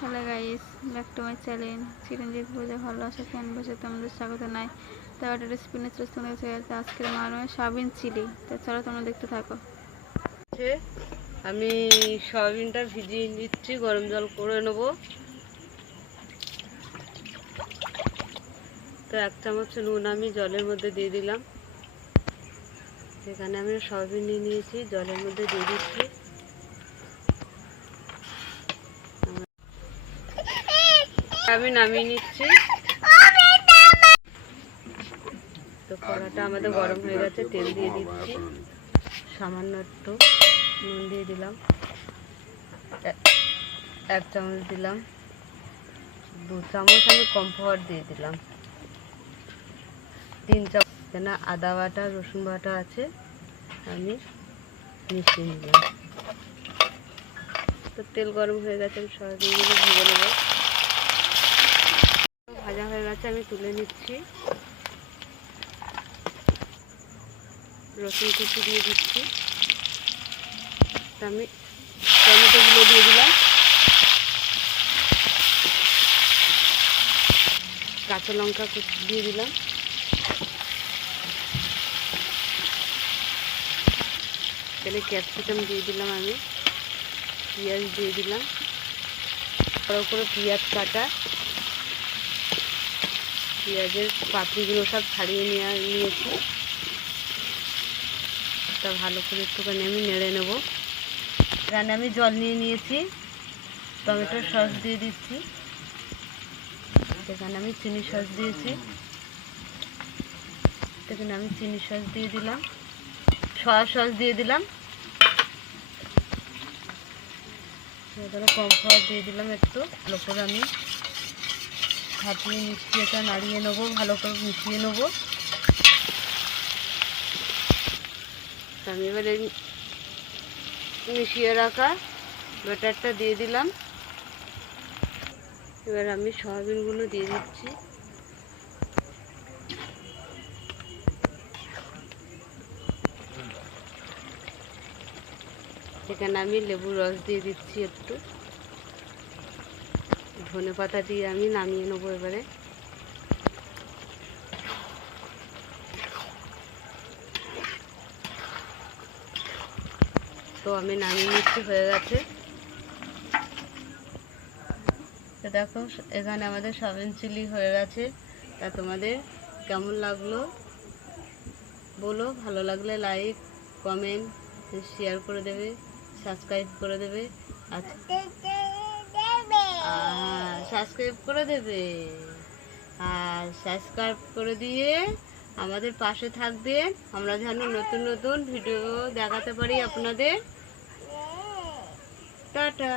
Hello guys, back to my channel Chiranjit ভোজা ভালোবাসা fan বসে তোমাদের স্বাগত নাই। তাও একটা রেসিপি নিয়ে চলে তোমাদের কাছে গেছে আজকের মানবে সয়াবিন চিলি। তো চলো তোমরা দেখতে থাকো। আমি সয়াবিনটা ভিজিয়ে নিচ্ছি, গরম জল করে নেব। তো 1 চামচ নুন আমি জলের মধ্যে দিয়ে দিলাম। এখানে আমি সয়াবিন নিয়ে নিয়েছি, জলের মধ্যে দিয়ে দিচ্ছি। আমি নামিয়ে নিচ্ছি। তো কড়াটা আমাদের গরম হয়ে গেছে, তেল দিয়ে দিচ্ছি। সামান্য একটু নুন দিয়ে দিলাম, 1 চামচ দিলাম। 2 চামচ আমি কর্নফ্লাওয়ার দিয়ে দিলাম। 3 চামচ কেনা আদা বাটা রসুন বাটা আছে, আমি মিশিয়ে নিলাম। তো তেল গরম হয়ে গেছে, আমি সয়াবিনগুলো ভেজে নেব। ভাজা হয়ে গেছে, আমি তুলে নিচ্ছি। রসুন কুচি দিয়ে দিচ্ছি। আমি টমেটোগুলো দিয়ে দিলাম, কাঁচা লঙ্কা কুচি দিয়ে দিলাম, তাহলে ক্যাপসিকাম দিয়ে দিলাম, আমি পেঁয়াজ দিয়ে দিলাম, বড় করে পেঁয়াজ কাটা, পেঁয়াজের পাপড়িগুলো সব ছাড়িয়ে নিয়েছি। তা ভালো করে একটুখানি আমি নেড়ে নেব। এখানে আমি জল নিয়ে নিয়েছি, টমেটোর সস দিয়ে দিচ্ছি। এখানে আমি চিনি সস দিয়েছি, এখানে আমি চিনি সস দিয়ে দিলাম, সয়া সস দিয়ে দিলাম, এখানে কর্নফ্লাওয়ার দিয়ে দিলাম একটু। ভালো করে আমি হাতিয়ে মিশিয়ে এটা নাড়িয়ে নেবো, ভালো করে মিশিয়ে নেবো। আমি এবারে মিশিয়ে রাখা ব্যাটারটা দিয়ে দিলাম। এবার আমি সয়াবিনগুলো দিয়ে দিচ্ছি। এখানে আমি লেবুর রস দিয়ে দিচ্ছি একটু, ধনেপাতা দিয়ে আমি নামিয়ে নেবো এবারে। তো আমি নামিয়ে নিচ্ছি, হয়ে গেছে। তো দেখো এখানে আমাদের সয়াবিন চিলি হয়ে গেছে। তা তোমাদের কেমন লাগলো বলো, ভালো লাগলে লাইক কমেন্ট শেয়ার করে দেবে, সাবস্ক্রাইব করে দেবে। সাবস্ক্রাইব করে দেবে, আর সাবস্ক্রাইব করে দিয়ে আমাদের পাশে থাকবে, আমরা যেন নতুন নতুন ভিডিও দেখাতে পারি আপনাদের। টাটা।